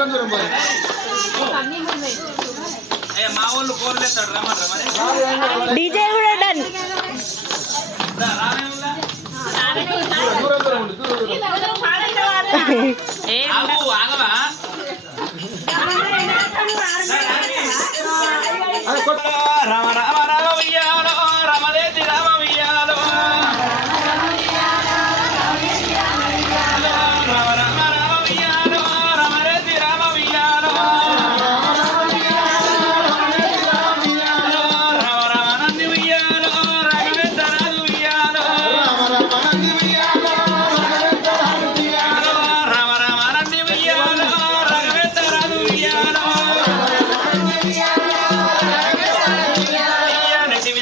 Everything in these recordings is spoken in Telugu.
కొంచెం దూరం పోయి మా వాళ్ళు కోరలేస్తాడు రమ్మంటారు డీజే కూడా done. Rama Rama Rama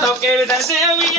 Toque el deseo y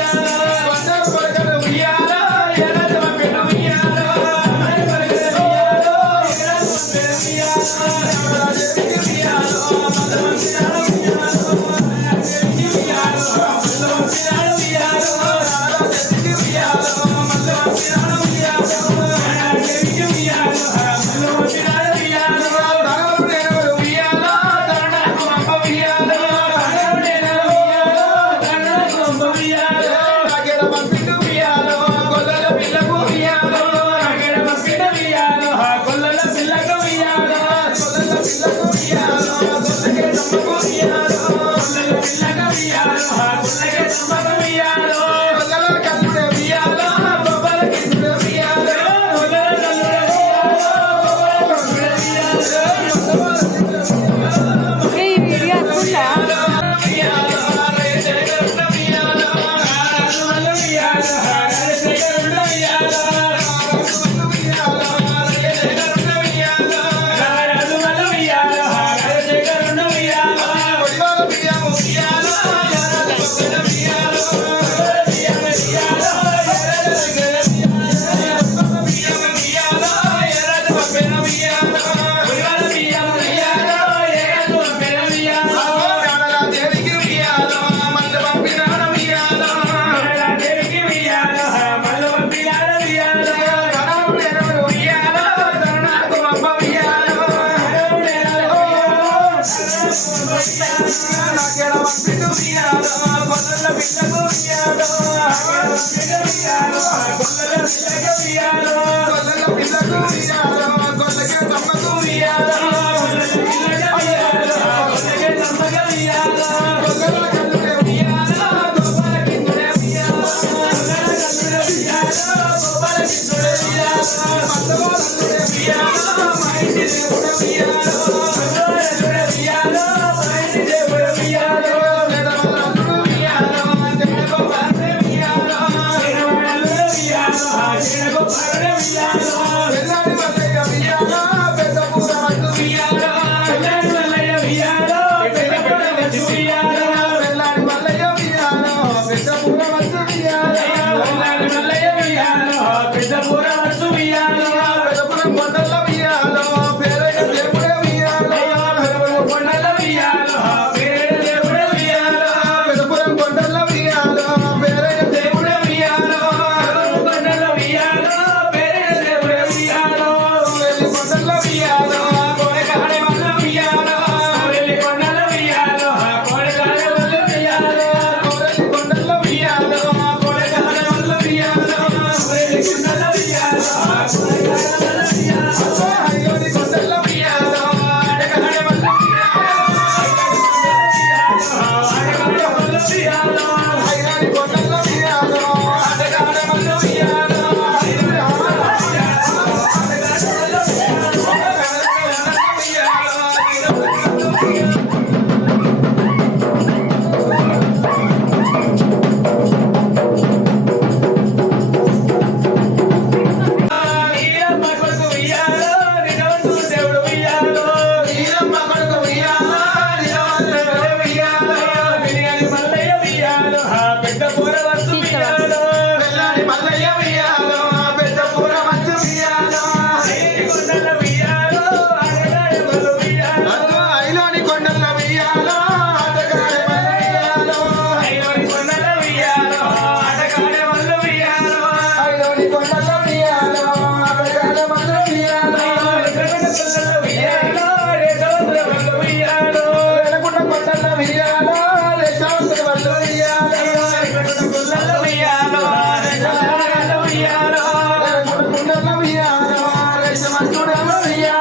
Hallelujah. గొల్లల బిడ్డకు ఇయ్యాలో గొల్లల బిడ్డకు ఇయ్యాలో గొల్లల బిడ్డకు ఇయ్యాలో Villana. 记住了。దేవుడయ్యా